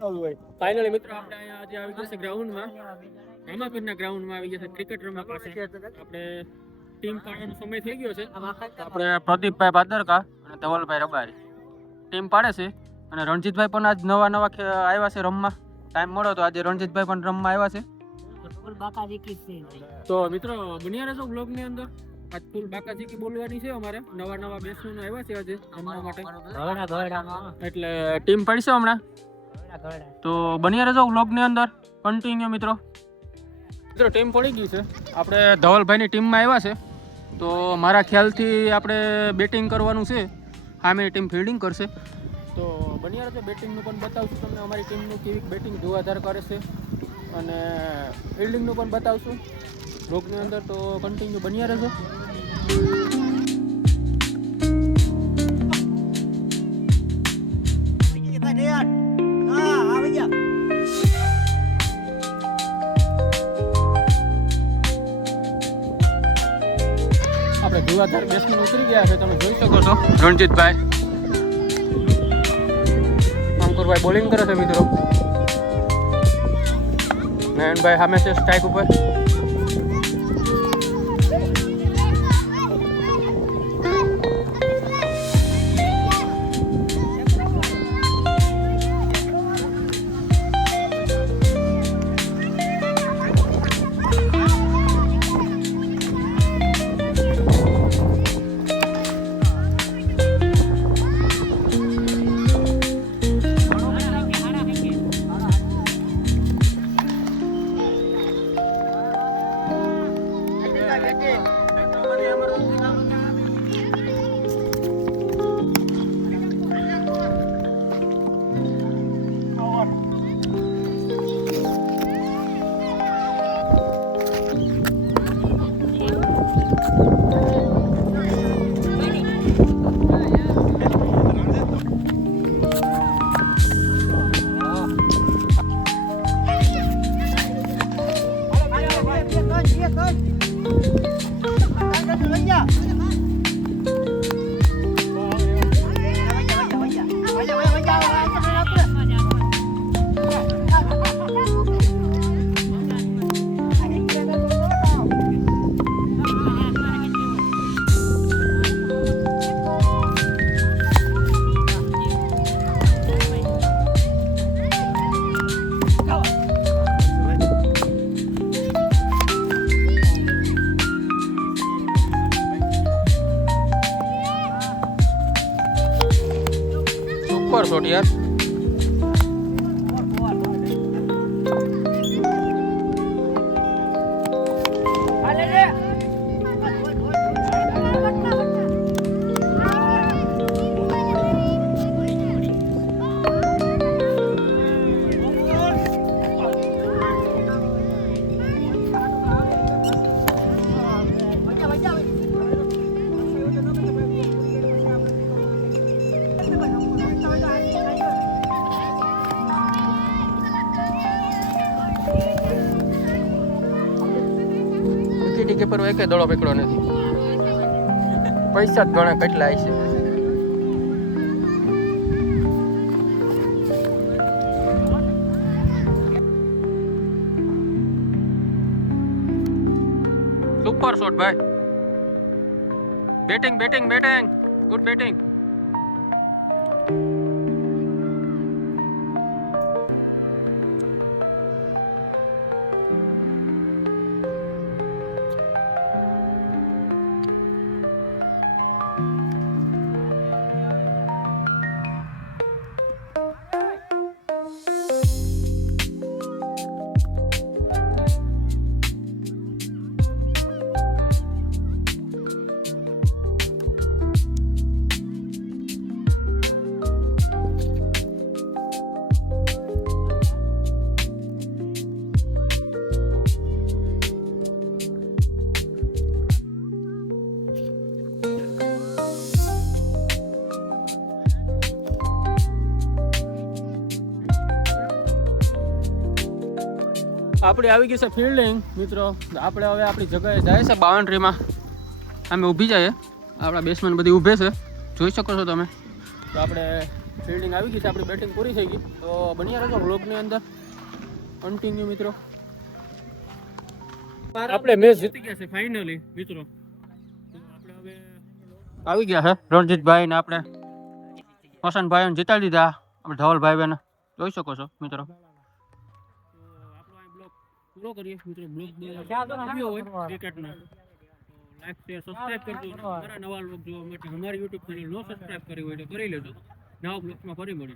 Finally મિત્રો આપણે અહીંયા આજે આવી ગયા છે ગ્રાઉન્ડમાં, રામાપીરના ગ્રાઉન્ડમાં આવી ગયા છે ક્રિકેટ રમવા પાસે. આપણે ટીમ પાડવાનો સમય થઈ ગયો છે. આપણે પ્રદીપભાઈ ભાદરકા અને ધવલભાઈ રબારી ટીમ પાડે છે અને રણજીતભાઈ પણ આજ નવા આવ્યા છે રમવા. ટાઈમ મળ્યો તો આજે રણજીતભાઈ પણ રમવા આવ્યા છે. તો મિત્રો બન્યા રહેજો બ્લોગની અંદર. આજ ફૂલ બાકાજીકી બોલવાની છે અમારે. નવા બેસવાનું આવ્યા છે આજે રમવા માટે, એટલે ટીમ પડશે હમણાં. તો બન્યા રહેજો બ્લોગની અંદર કન્ટિન્યુ મિત્રો. ટીમ પડી ગઈ છે. આપણે ધવલભાઈની ટીમમાં આવ્યા છે. તો મારા ખ્યાલથી આપણે બેટિંગ કરવાનું છે, સામેની ટીમ ફિલ્ડિંગ કરશે. તો બન્યા રહેજો, બેટિંગનું પણ બતાવશું તમને અમારી ટીમનું કેવી બેટિંગ ધુઆધાર કરે છે અને ફિલ્ડિંગનું પણ બતાવશું બ્લોગની અંદર. તો કન્ટિન્યુ બન્યા રહેજો. આપણે ધુઆધાર બેસમાં ઉતરી ગયા છે, તમે જોઈ શકો છો. રણજીતભાઈ, અંકુરભાઈ બોલિંગ કરે છે મિત્રો. નયનભાઈ સામે છે સ્ટ્રાઇક ઉપર. સુપર શોટ યાર. ટિકિટ પર એક દડો પકડો નથી. પૈસા જ ઘણા કેટલા છે. સુપર શોટ ભાઈ. Batting good batting. આપણે આવી ગઈ છે ફિલ્ડિંગ મિત્રો. આપણે હવે આપણી જગ્યાએ જાય છે બાઉન્ડ્રીમાં. અમે ઊભી જાય, આપણા બેટ્સમેન બધી ઊભે છે, જોઈ શકો છો તમે. તો આપણે ફિલ્ડિંગ આવી ગઈ છે, આપણી બેટિંગ પૂરી થઈ ગઈ. તો બન્યા રહેજો વ્લોગની અંદર કન્ટિન્યુ મિત્રો. આપણે મેચ જીતી ગયા છે ફાઇનલી મિત્રો. તો આપણે હવે આવી ગયા છે રણજીતભાઈ ને આપણે વસંતભાઈ જીતાડી દીધા. આપણે ધવલભાઈ બેન જોઈ શકો છો મિત્રો. તો આપણો આ બ્લોગ પૂરો કરીએ મિત્રો. બ્લોગ હોય ક્રિકેટના લાઈક શેર સબસ્ક્રાઇબ કરજો. મારા નવા બ્લોગ જોવા માટે અમારી યુટ્યુબ ચેનલ નો સબસ્ક્રાઇબ કરી હોય તો કરી લેજો. નવા બ્લોગમાં ફરી મળીશું.